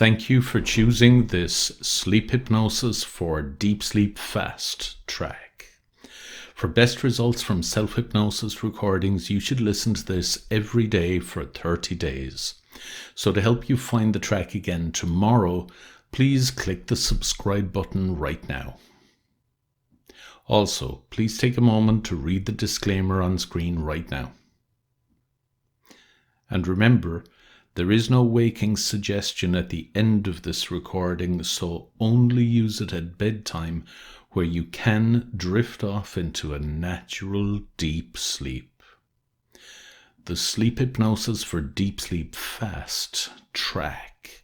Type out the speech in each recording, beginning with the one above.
Thank you for choosing this sleep hypnosis for deep sleep fast track. For best results from self-hypnosis recordings, you should listen to this every day for 30 days. So to help you find the track again tomorrow, please click the subscribe button right now. Also, please take a moment to read the disclaimer on screen right now. And remember, there is no waking suggestion at the end of this recording, so only use it at bedtime where you can drift off into a natural deep sleep. The sleep hypnosis for deep sleep fast track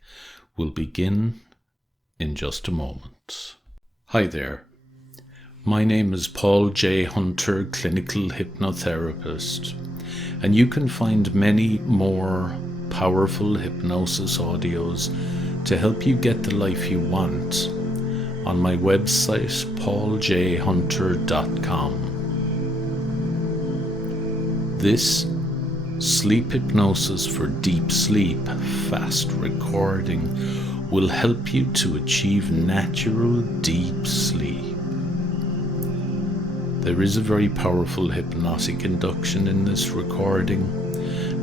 will begin in just a moment. Hi there. My name is Paul J. Hunter, clinical hypnotherapist, and you can find many more powerful hypnosis audios to help you get the life you want on my website pauljhunter.com. This sleep hypnosis for deep sleep fast recording will help you to achieve natural deep sleep. There is a very powerful hypnotic induction in this recording,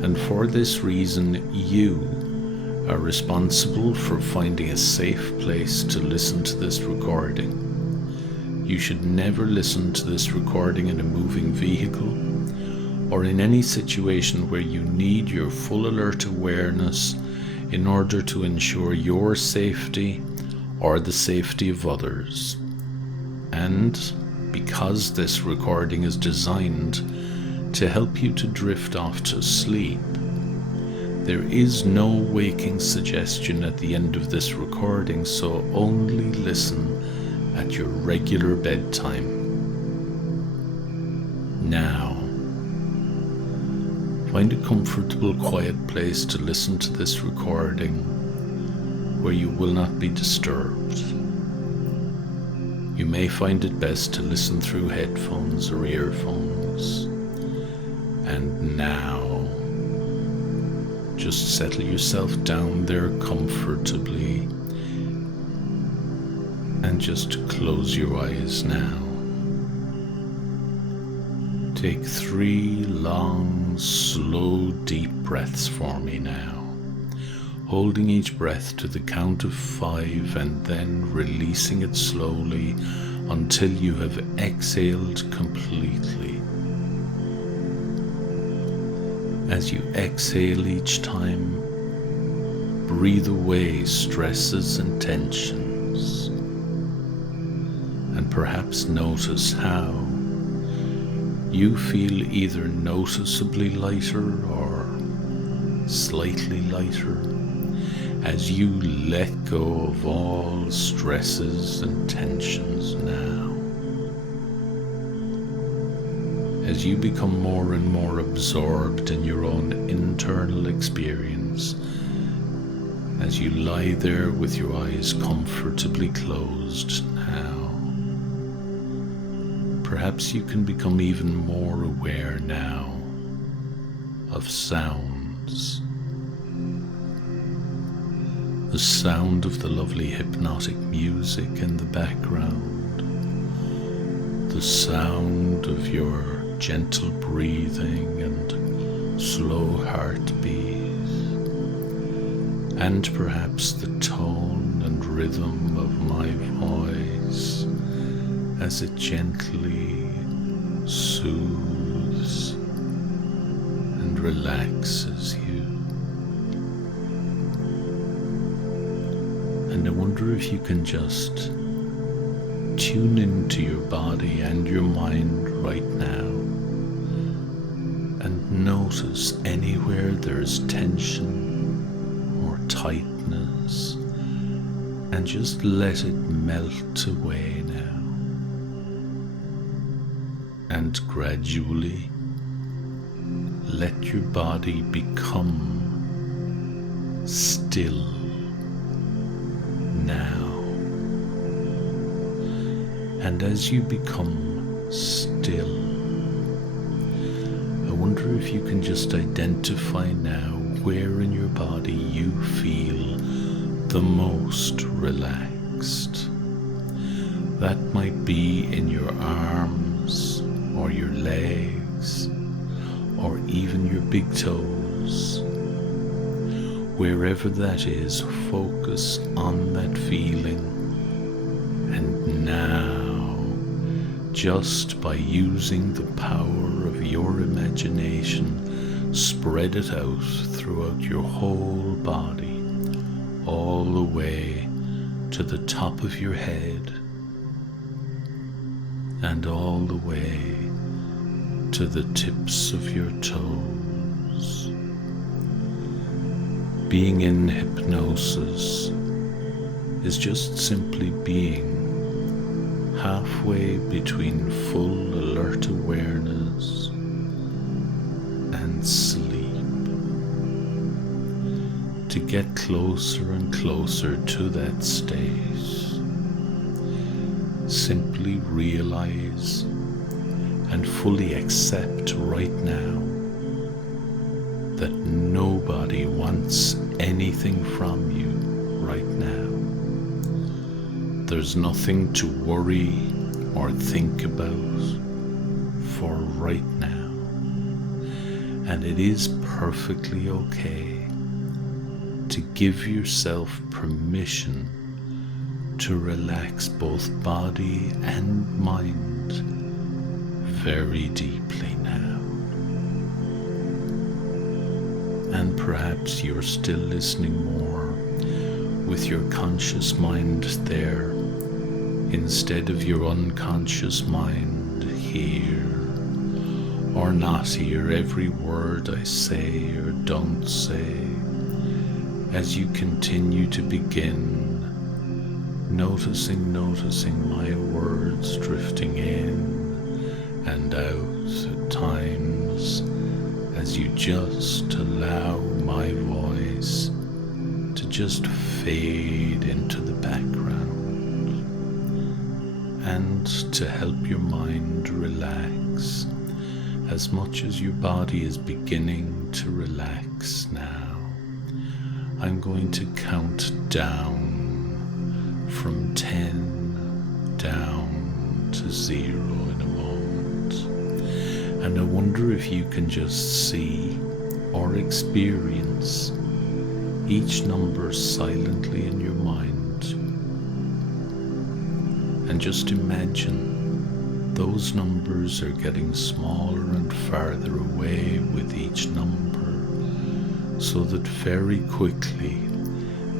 and for this reason you are responsible for finding a safe place to listen to this recording. You should never listen to this recording in a moving vehicle or in any situation where you need your full alert awareness in order to ensure your safety or the safety of others. And because this recording is designed to help you to drift off to sleep, there is no waking suggestion at the end of this recording, so only listen at your regular bedtime. Now, find a comfortable, quiet place to listen to this recording where you will not be disturbed. You may find it best to listen through headphones or earphones. And now, just settle yourself down there comfortably and just close your eyes now. Take 3 long, slow, deep breaths for me now, holding each breath to the count of 5 and then releasing it slowly until you have exhaled completely. As you exhale each time, breathe away stresses and tensions, and perhaps notice how you feel either noticeably lighter or slightly lighter as you let go of all stresses and tensions now. As you become more and more absorbed in your own internal experience, as you lie there with your eyes comfortably closed now, perhaps you can become even more aware now of sounds. The sound of the lovely hypnotic music in the background, the sound of your gentle breathing and slow heartbeat, and perhaps the tone and rhythm of my voice as it gently soothes and relaxes you. And I wonder if you can just tune into your body and your mind right now and notice anywhere there's tension or tightness, and just let it melt away now. And gradually let your body become still now. And as you become still, I wonder if you can just identify now where in your body you feel the most relaxed. That might be in your arms or your legs or even your big toes. Wherever that is, focus on that feeling. And now, just by using the power of your imagination, spread it out throughout your whole body, all the way to the top of your head, and all the way to the tips of your toes. Being in hypnosis is just simply being halfway between full alert awareness and sleep. To get closer and closer to that state, simply realize and fully accept right now that nobody wants anything from you right now. There's nothing to worry or think about for right now. And it is perfectly okay to give yourself permission to relax both body and mind very deeply now. And perhaps you're still listening more with your conscious mind there instead of your unconscious mind here, or not hear every word I say or don't say, as you continue to begin noticing my words drifting in and out at times, as you just allow my voice to just fade into the background, and to help your mind relax as much as your body is beginning to relax now. I'm going to count down from 10 down to 0 in a moment, and I wonder if you can just see or experience each number silently in your mind, and just imagine those numbers are getting smaller and farther away with each number, so that very quickly,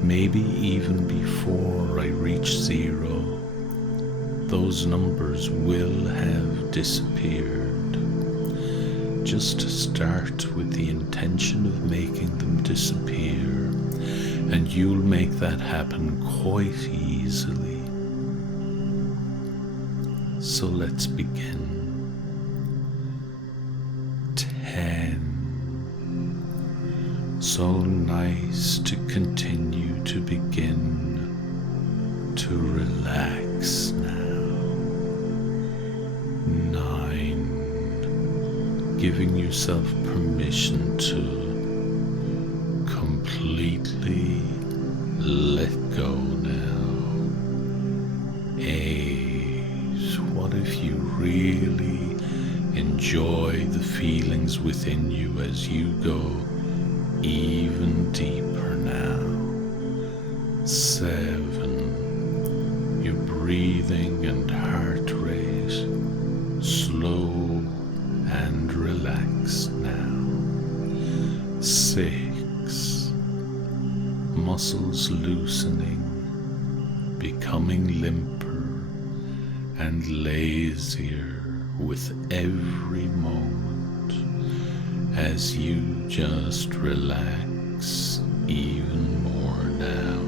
maybe even before I reach 0, those numbers will have disappeared. Just start with the intention of making them disappear, and you'll make that happen quite easily. So let's begin. 10. So nice to continue to begin to relax now. 9. Giving yourself permission to completely let go now. 8. What if you really enjoy the feelings within you as you go even deeper now? 7. Your breathing and heart rate slow and relaxed now. 6. Muscles loosening, becoming limper and lazier with every moment as you just relax even more now.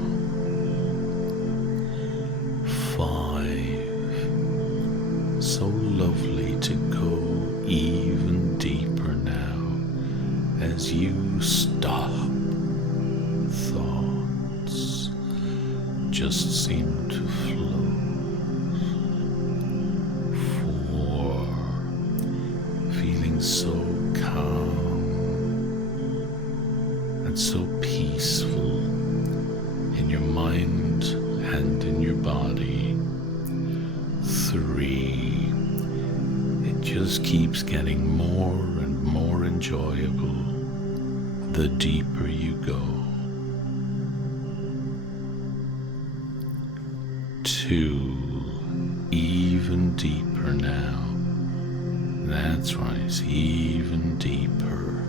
5. So lovely to go even deeper now as you stop. Thoughts just seem to flow. 4. Feeling so calm and so peaceful in your mind hand in your body. 3. It just keeps getting more and more enjoyable the deeper you go. 2. Even deeper now. That's right, even deeper.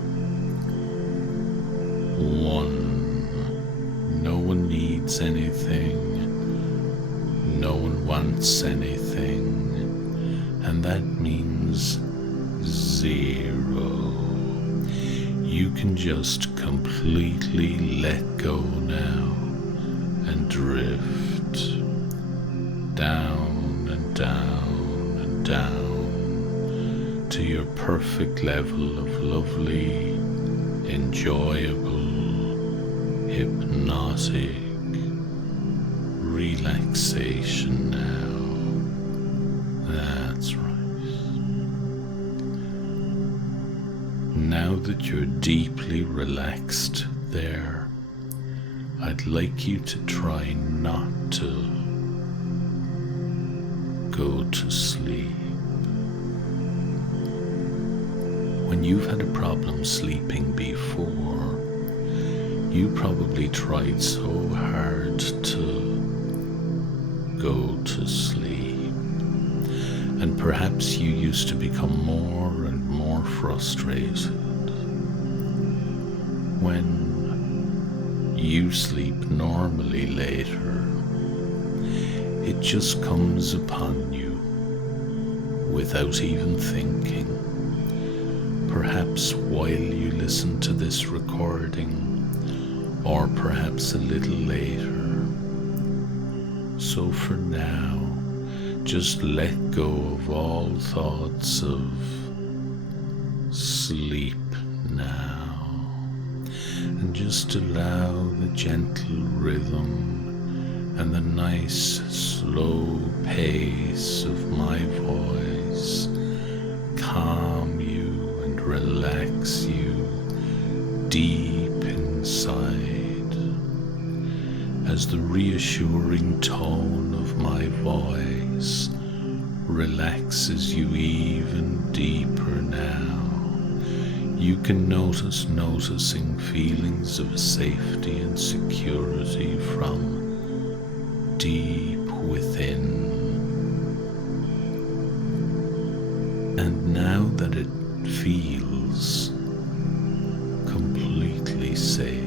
1. No one needs anything. No one wants anything. And that means 0. You can just completely let go now and drift down and down and down to your perfect level of lovely, enjoyable, hypnotic relaxation now. That's right. Now that you're deeply relaxed there, I'd like you to try not to go to sleep. When you've had a problem sleeping before, you probably tried so hard to go to sleep, and perhaps you used to become more and more frustrated when you sleep normally later. It just comes upon you without even thinking. Perhaps while you listen to this recording, or perhaps a little later. So for now, just let go of all thoughts of sleep now, and just allow the gentle rhythm and the nice slow pace of my voice calm you and relax you deep inside, as the reassuring tone of my voice relaxes you even deeper now. You can noticing feelings of safety and security from deep within. And now that it feels completely safe,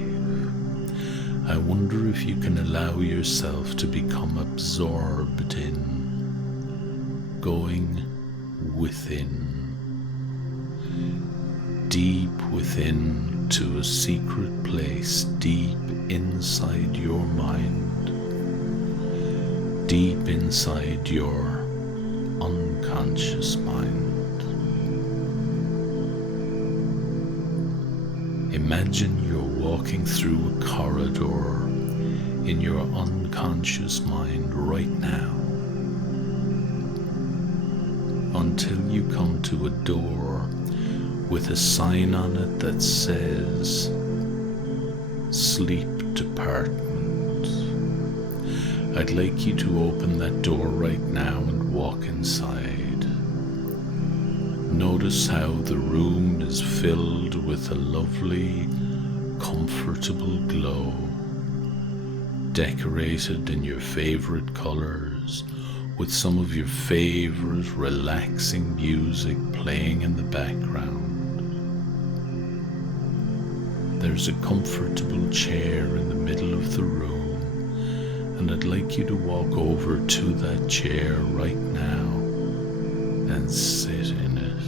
I wonder if you can allow yourself to become absorbed in going within, deep within, to a secret place deep inside your mind, deep inside your unconscious mind. Imagine you're walking through a corridor in your unconscious mind right now, until you come to a door with a sign on it that says Sleep Department. I'd like you to open that door right now and walk inside. Notice how the room is filled with a lovely, comfortable glow, decorated in your favorite colors, with some of your favorite relaxing music playing in the background. There's a comfortable chair in the middle of the room, and I'd like you to walk over to that chair right now and sit in it.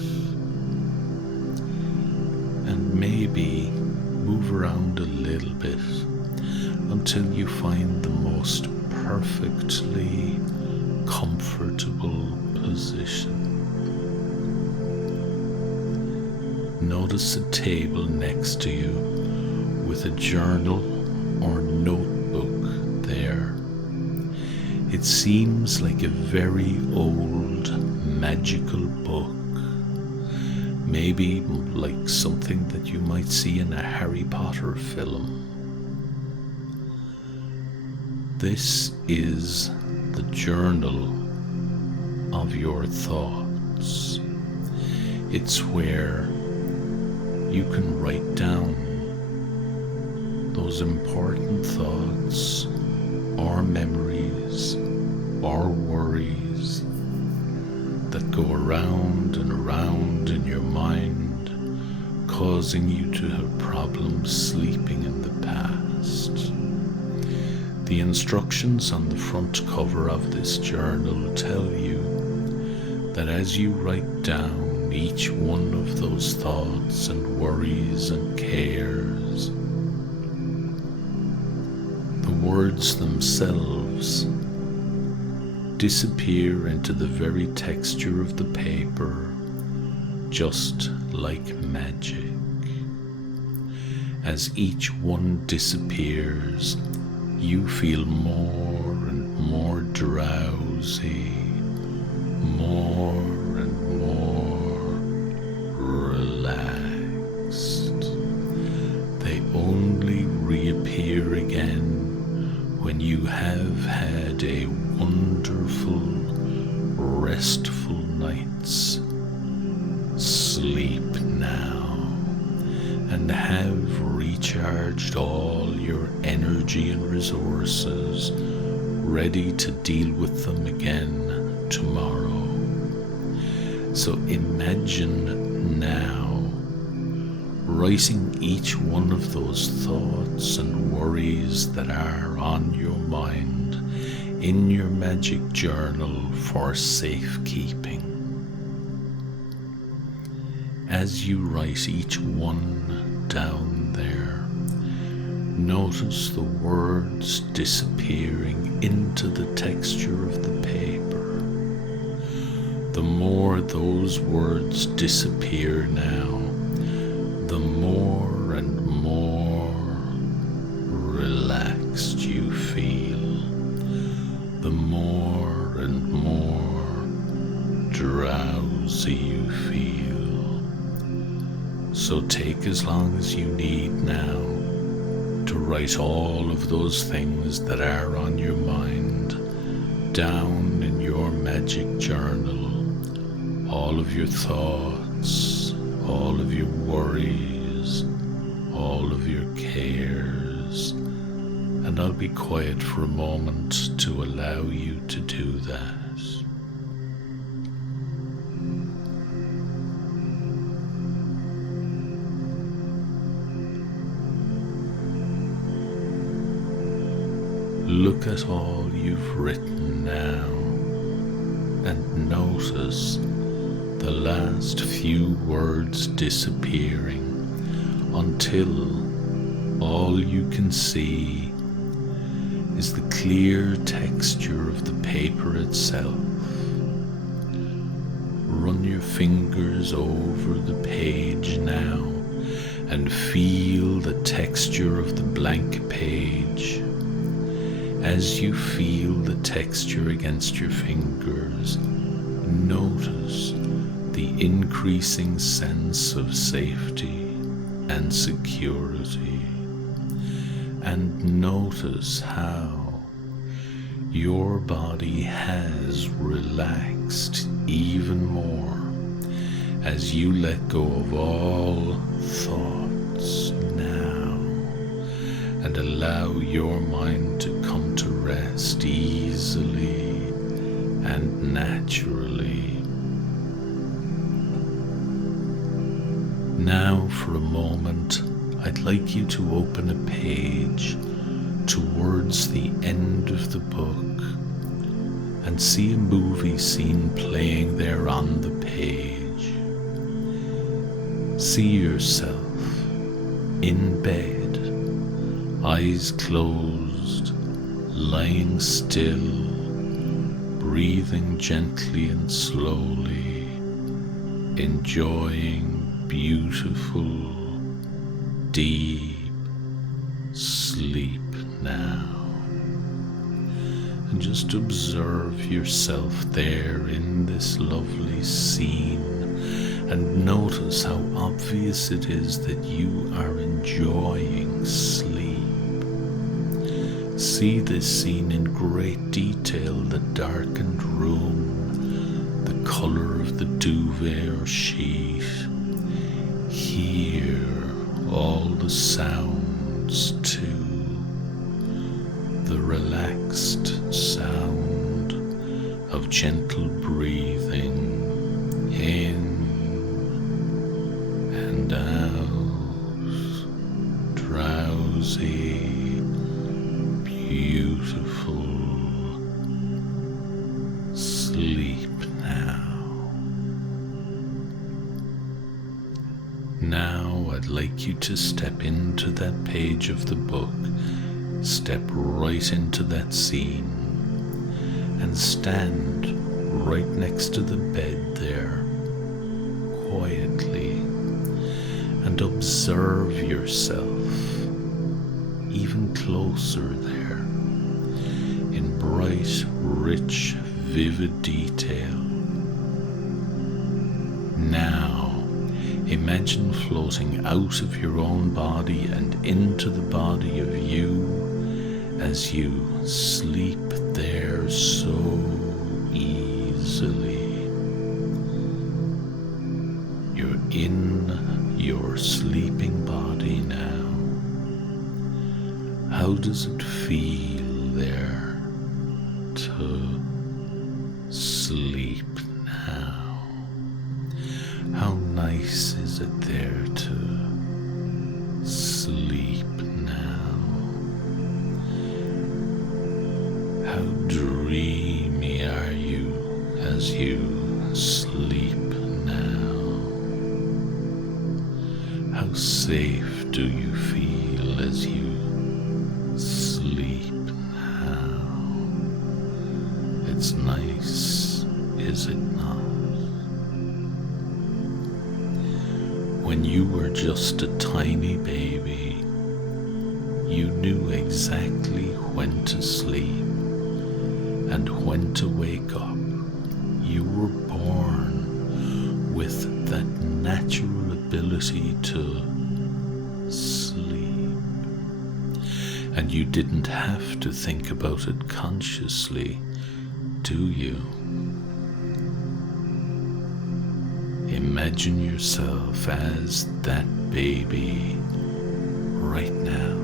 And maybe move around a little bit until you find the most perfectly comfortable position. Notice a table next to you with a journal or notebook there. It seems like a very old magical book, maybe like something that you might see in a Harry Potter film. This is the journal of your thoughts. It's where you can write down those important thoughts or memories or worries that go around and around in your mind, causing you to have problems sleeping in the past. The instructions on the front cover of this journal tell you that as you write down each one of those thoughts and worries and cares, the words themselves disappear into the very texture of the paper, just like magic. As each one disappears, you feel more and more drowsy, more and more relaxed. They only reappear again when you have had a wonderful, restful night's sleep now, and have recharged all your energy and resources, ready to deal with them again tomorrow. So imagine now writing each one of those thoughts and worries that are on your mind in your magic journal for safekeeping. As you write each one down there, notice the words disappearing into the texture of the paper. The more those words disappear now, the more and more relaxed you feel, the more and more drowsy you feel. So take as long as you need now to write all of those things that are on your mind down in your magic journal. All of your thoughts, all of your worries, all of your cares. And I'll be quiet for a moment to allow you to do that. Look at all you've written now and notice the last few words disappearing until all you can see is the clear texture of the paper itself. Run your fingers over the page now and feel the texture of the blank page. As you feel the texture against your fingers, notice the increasing sense of safety and security, and notice how your body has relaxed even more as you let go of all thoughts now and allow your mind to come to rest easily and naturally. Now for a moment, I'd like you to open a page towards the end of the book and see a movie scene playing there on the page. See yourself in bed, eyes closed, lying still, breathing gently and slowly, enjoying beautiful, deep sleep now. And just observe yourself there in this lovely scene and notice how obvious it is that you are enjoying sleep. See this scene in great detail, the darkened room, the color of the duvet or sheet. Hear all the sounds too, the relaxed sound of gentle breathing in and out, drowsy, beautiful sleep now. Now I'd like you to step into that page of the book, step right into that scene, and stand right next to the bed there, quietly, and observe yourself even closer there, in bright, rich, vivid detail. Now, imagine floating out of your own body and into the body of you as you sleep there so easily. You're in your sleeping body now. How does it feel there to sleep now? How nice is it there to sleep now? How dreamy are you as you sleep now? How safe do you feel as you sleep now? It's nice, is it not? When you were just a tiny baby, you knew exactly when to sleep and when to wake up. You were born with that natural ability to sleep, and you didn't have to think about it consciously, do you? Imagine yourself as that baby right now.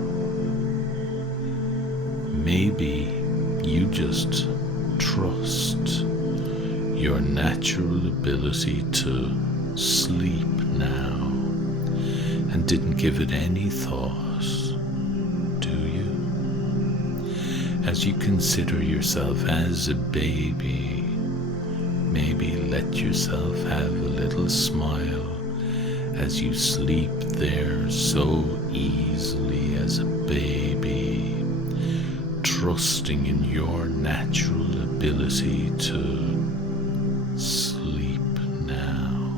Maybe you just trust your natural ability to sleep now and didn't give it any thought, do you? As you consider yourself as a baby, maybe let yourself have a little smile as you sleep there so easily as a baby, trusting in your natural ability to sleep now.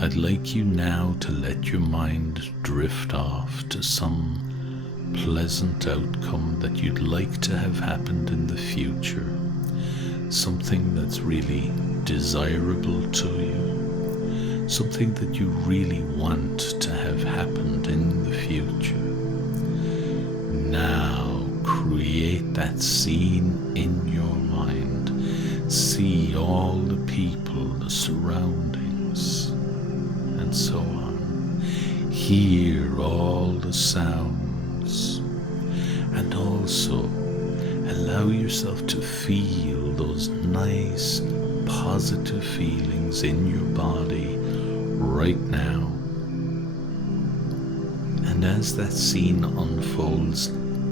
I'd like you now to let your mind drift off to some pleasant outcome that you'd like to have happened in the future, something that's really desirable to you, something that you really want to have happened in the future. Now create that scene in your mind. See all the people, the surroundings, and so on. Hear all the sounds, and also allow yourself to feel those nice, positive feelings in your body right now. And as that scene unfolds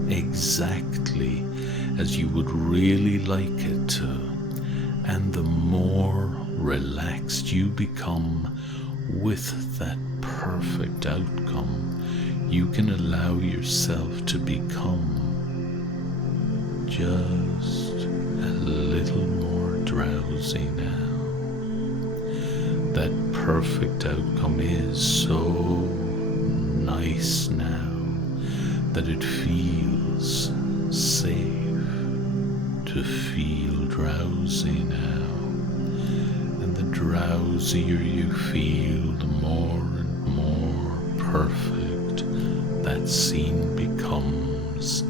exactly as you would really like it to, and the more relaxed you become with that perfect outcome, you can allow yourself to become just a little more drowsy now. That perfect outcome is so nice now that it feels safe to feel drowsy now. And the drowsier you feel, the more and more perfect that that scene becomes,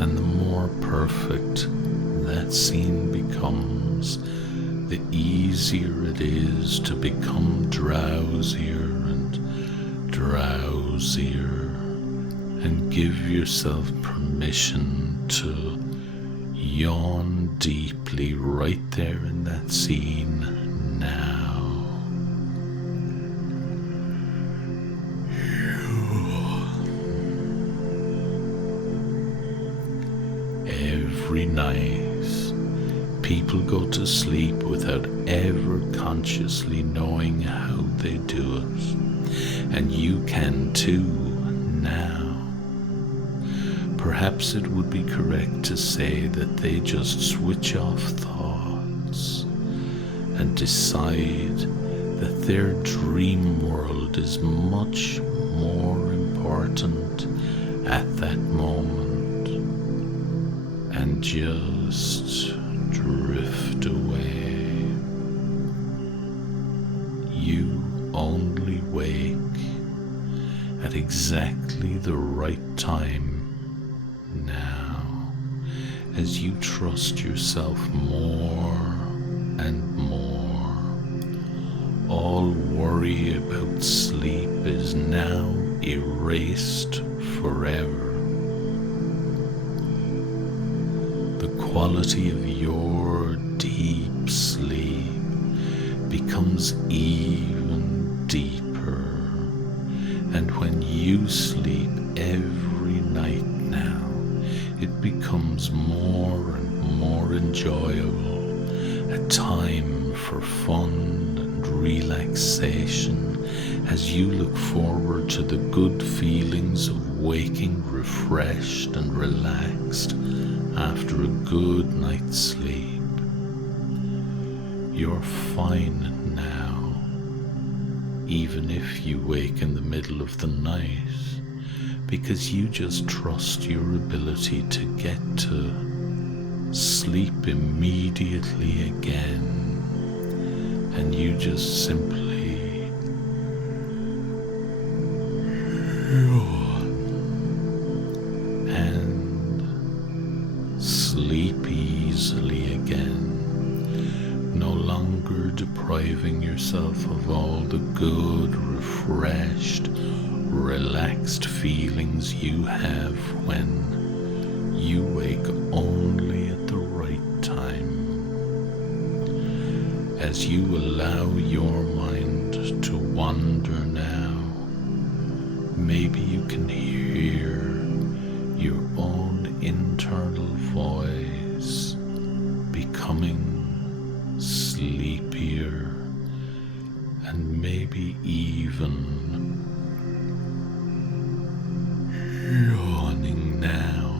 and the more perfect that scene becomes, the easier it is to become drowsier and drowsier, and give yourself permission to yawn deeply right there in that scene now. Every night, people go to sleep without ever consciously knowing how they do it, and you can too now. Perhaps it would be correct to say that they just switch off thoughts and decide that their dream world is much more important at that moment, and just drift away. You only wake at exactly the right time now, as you trust yourself more and more. All worry about sleep is now erased forever. The quality of your deep sleep becomes even deeper, and when you sleep every night now, it becomes more and more enjoyable, a time for fun and relaxation, as you look forward to the good feelings of waking refreshed and relaxed after a good night's sleep. You're fine now, even if you wake in the middle of the night, because you just trust your ability to get to sleep immediately again, and you just simply yawn and sleep easily again, no longer depriving yourself of all the good, refreshed, relaxed feelings you have when you wake only at the right time. As you allow your mind to wander now, maybe you can hear your own internal voice becoming sleepier, and maybe even yawning now.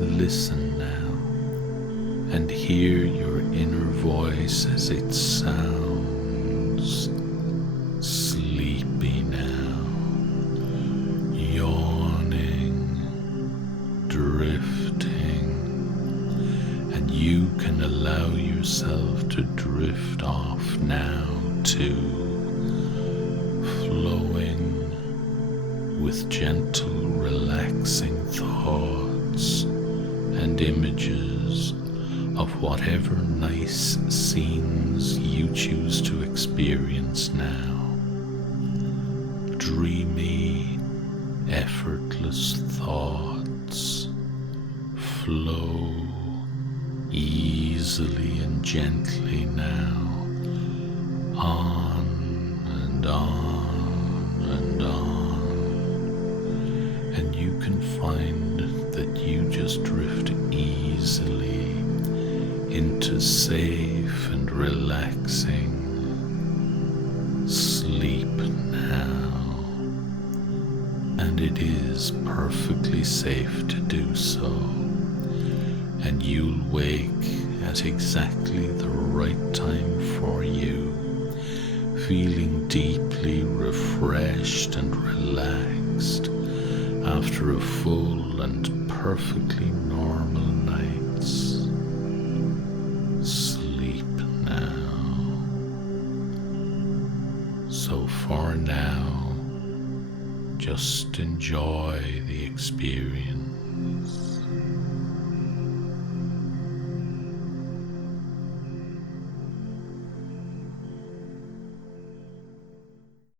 Listen now and hear your inner voice as it sounds sleepy now, yawning, drifting, and you can allow yourself to drift off now too, flowing with gentle, relaxing thoughts and images of whatever nice scenes you choose to experience now. Dreamy, effortless thoughts flow easily and gently now, on and on and on, and you can find that you just drift easily into safe and relaxing sleep now, and it is perfectly safe to do so, and you'll wake at exactly the right time for you, feeling deeply refreshed and relaxed after a full and perfectly normal night's sleep now. Just enjoy the experience.